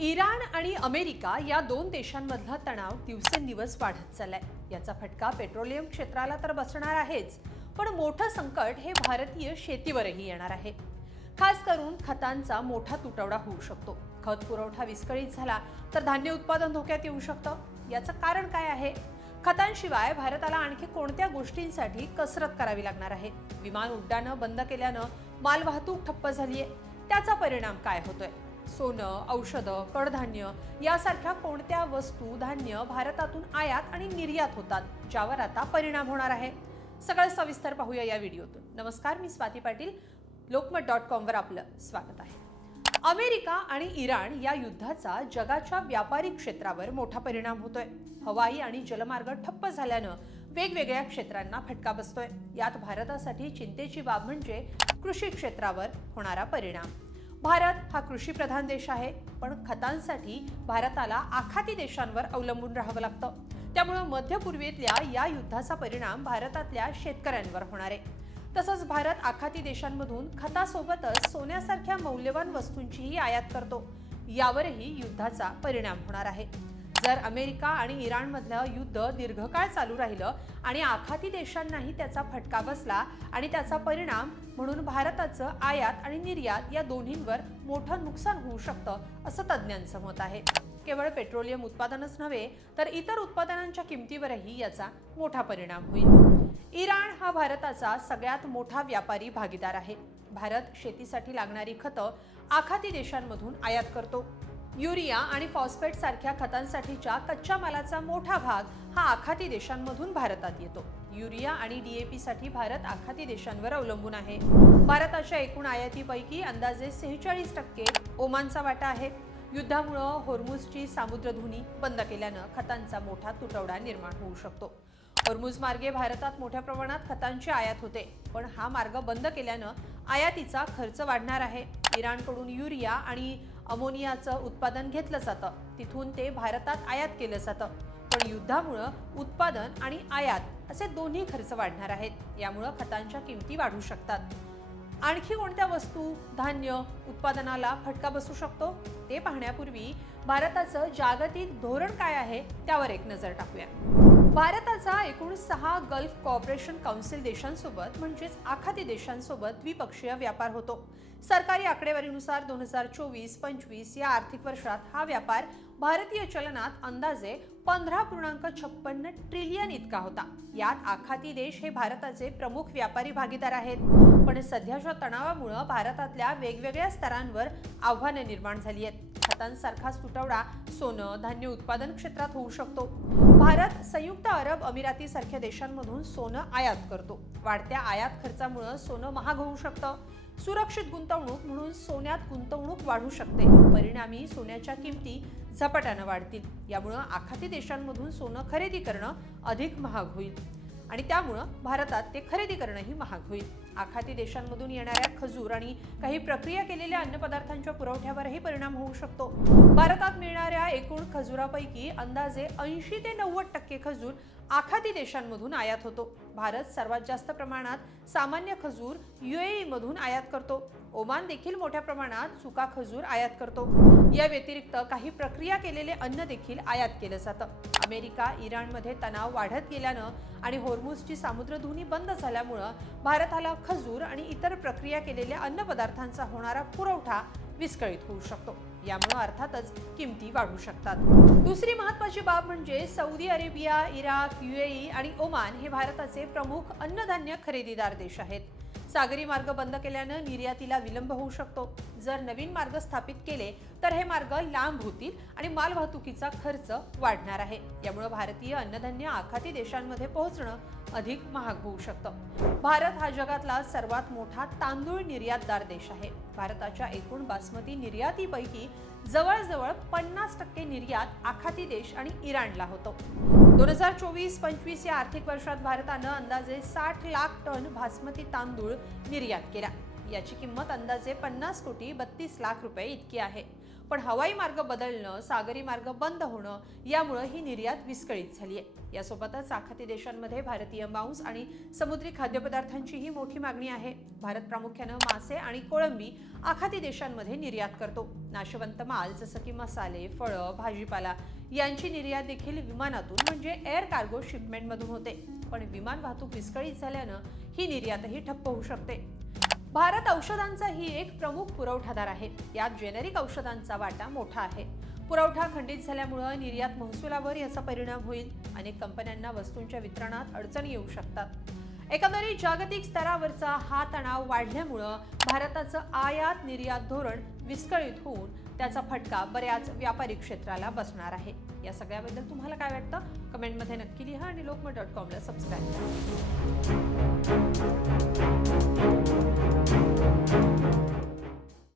Iran आणि America या दोन देशांमधला तणाव दिवसेंदिवस वाढत चाललाय। याचा फटका पेट्रोलियम क्षेत्राला तर बसणार आहेच, पण मोठं संकट हे भारतीय शेतीवरही येणार आहे। खास करून खतांचा मोठा तुटवडा होऊ शकतो। खत पुरवठा विस्कळीत झाला तर धान्य उत्पादन धोक्यात येऊ शकतं। याचं कारण काय आहे? खतांशिवाय भारताला आणखी कोणत्या गोष्टींसाठी कसरत करावी लागणार आहे? विमान उड्डाणं बंद केल्यानं मालवाहतूक ठप्प झालीये, त्याचा परिणाम काय होतोय? सोनं, औषधं, कडधान्य यासारख्या कोणत्या वस्तू, धान्य भारतातून आयात आणि निर्यात होतात, ज्यावर आता परिणाम होणार आहे? सगळं सविस्तर पाहूया या व्हिडिओतून। नमस्कार, मी स्वाती पाटील, lokmat.com वर आपलं स्वागत आहे। अमेरिका आणि इराण या युद्धाचा जगाच्या व्यापारी क्षेत्रावर मोठा परिणाम होतोय। हवाई आणि जलमार्ग ठप्प झाल्यानं वेगवेगळ्या क्षेत्रांना फटका बसतोय। यात भारतासाठी चिंतेची बाब म्हणजे कृषी क्षेत्रावर होणारा परिणाम। भारत हा कृषी प्रधान देश आहे, पण खतांसाठी भारताला आखाती देशांवर अवलंबून राहावं लागतं। त्यामुळे मध्य पूर्वेतल्या या युद्धाचा परिणाम भारतातल्या शेतकऱ्यांवर होणार आहे। तसंच भारत आखाती देशांमधून खतासोबतच सोन्यासारख्या मौल्यवान वस्तूंचीही आयात करतो। यावरही युद्धाचा परिणाम होणार आहे। जर अमेरिका आणि इराणमधलं युद्ध दीर्घकाळ चालू राहिलं आणि आखाती देशांनाही त्याचा फटका बसला आणि त्याचा परिणाम म्हणून भारताचं आयात आणि निर्यात या दोन्हींवर मोठं नुकसान होऊ शकतं, असं तज्ज्ञांचं मत आहे। केवळ पेट्रोलियम उत्पादनच नव्हे तर इतर उत्पादनांच्या किमतीवरही याचा मोठा परिणाम होईल। इराण हा भारताचा सगळ्यात मोठा व्यापारी भागीदार आहे। भारत शेतीसाठी लागणारी खतं आखाती देशांमधून आयात करतो। युरिया आणि फॉस्फेट सारख्या खतांसाठीच्या कच्च्या मालाचा मोठा भाग हा आखाती देशांमधून भारतात येतो। युरिया आणि DAP साठी भारत आखाती देशांवर अवलंबून आहे। भारताच्या एकूण आयातीपैकी अंदाजे 46% ओमानचा वाटा आहे। युद्धामुळे होर्मुझची सामुद्रधुनी बंद केल्यानं खतांचा मोठा तुटवडा निर्माण होऊ शकतो। होर्मुझ मार्गे भारतात मोठ्या प्रमाणात खतांची आयात होते, पण हा मार्ग बंद केल्यानं आयातीचा खर्च वाढणार आहे। इराणकडून युरिया आणि अमोनियाचं उत्पादन घेतलं जातं, तिथून ते भारतात आयात केलं जातं, पण युद्धामुळे उत्पादन आणि आयात असे दोन्ही खर्च वाढणार आहेत। यामुळे खतांच्या किमती वाढू शकतात। आणखी कोणत्या वस्तू, धान्य उत्पादनाला फटका बसू शकतो ते पाहण्यापूर्वी भारताचं जागतिक धोरण काय आहे त्यावर एक नजर टाकूया। भारताचा एकूण 6 गल्फ कोऑपरेशन काउन्सिल देशांसोबत म्हणजेच आखाती देशांसोबत द्विपक्षीय व्यापार होतो। सरकारी आकडेवारीनुसार 2024-25 या आर्थिक वर्षात हा व्यापार भारतीय चलनात अंदाजे 15.56 ट्रिलियन इतका होता। यात आखाती देश हे भारताचे प्रमुख व्यापारी भागीदार आहेत, पण सध्याच्या तणावामुळे भारतातल्या वेगवेगळ्या स्तरांवर आव्हाने निर्माण झाली आहेत। खतांसारखाच तुटवडा सोनं, धान्य उत्पादन क्षेत्रात होऊ शकतो। भारत संयुक्त अरब अमिराती सारख्या देशांमधून सोनं आयात करतो। वाढत्या आयात खर्चामुळे सोनं महाग होऊ शकतं। सुरक्षित गुंतवणूक म्हणून सोन्यात गुंतवणूक वाढू शकते। परिणामी सोन्याच्या किमती झपाट्याने वाढतील। यामुळे आखाती देशांमधून सोनं खरेदी करणं अधिक महाग होईल आणि त्यामुळे भारतात ते खरेदी करणंही महाग होईल। आखाती देशांमधून येणाऱ्या खजूर आणि काही प्रक्रिया केलेल्या अन्नपदार्थांच्या पुरवठ्यावरही परिणाम होऊ शकतो। भारतात मिळणाऱ्या एकूण खजुरापैकी अंदाजे 80 ते 90% खजूर आखाती देशांमधून आयात होतो। भारत सर्वात जास्त प्रमाणात सामान्य खजूर UAE मधून आयात करतो। ओमान देखील मोठ्या प्रमाणात सुका खजूर आयात करतो। या व्यतिरिक्त काही प्रक्रिया केलेले अन्न देखील आयात केलं जातं। अमेरिका इराणमध्ये तणाव वाढत गेल्यानं आणि होर्मुझची सामुद्रधुनी बंद झाल्यामुळे भारताला खजूर आणि इतर प्रक्रिया केलेल्या अन्नपदार्थांचा होणारा पुरवठा विस्कळीत होऊ शकतो। यामुळे अर्थातच किमती वाढू शकतात। दुसरी महत्त्वाची बाब म्हणजे सौदी अरेबिया, इराक, UAE आणि ओमान हे भारताचे प्रमुख अन्नधान्य खरेदीदार देश आहेत। सागरी मार्ग बंद केल्यानं निर्यातीला विलंब होऊ शकतो। जर नवीन मार्ग स्थापित केले तर हे मार्ग लांब होतील आणि मालवाहतुकीचा खर्च वाढणार आहे। यामुळे भारतीय अन्नधान्य आखाती देशांमध्ये पोहोचणं अधिक महाग होऊ शकतं। भारत हा जगातला सर्वात मोठा तांदूळ निर्यातदार देश आहे। भारताच्या एकूण बासमती निर्यातीपैकी जवळजवळ 50% निर्यात आखाती देश आणि इराणला होतो। 2024-25 या आर्थिक वर्षात भारतानं अंदाजे 60 लाख टन बासमती तांदूळ निर्यात केला। याची किंमत अंदाजे 50 कोटी 32 लाख रुपये इतकी आहे। पण हवाई मार्ग बदलणं, सागरी मार्ग बंद होणं यामुळे ही निर्यात विस्कळीत झाली आहे. यासोबतच आखाती देशांमध्ये भारतीय मांस आणि समुद्री खाद्यपदार्थांचीही मोठी मागणी आहे. भारत प्रामुख्यानं मासे आणि कोळंबी आखाती देशांमध्ये निर्यात करतो. नाशवंत माल जसं की मसाले, फळं, भाजीपाला यांची निर्यात देखील विमानातून म्हणजे एअर कार्गो शिपमेंटमधून होते. पण विमान वाहतूक विस्कळीत झाल्यानं ही निर्यातही ठप्प होऊ शकते. भारत औषधांचाही एक प्रमुख पुरवठादार आहे. यात जेनेरिक औषधांचा वाटा मोठा आहे. पुरवठा खंडित झाल्यामुळे निर्यात महसुलावर याचा परिणाम होईल. अनेक कंपन्यांना वस्तूंच्या वितरणात अडचणी येऊ शकतात. एकंदरीत जागतिक स्तरावरचा हा तणाव वाढल्यामुळे भारताचं आयात निर्यात धोरण विस्कळीत होऊन त्याचा फटका बऱ्याच व्यापारी क्षेत्राला बसणार आहे. या सगळ्याबद्दल तुम्हाला काय वाटतं? कमेंटमध्ये नक्की लिहा आणि lokmat.com ला सबस्क्राईब करा.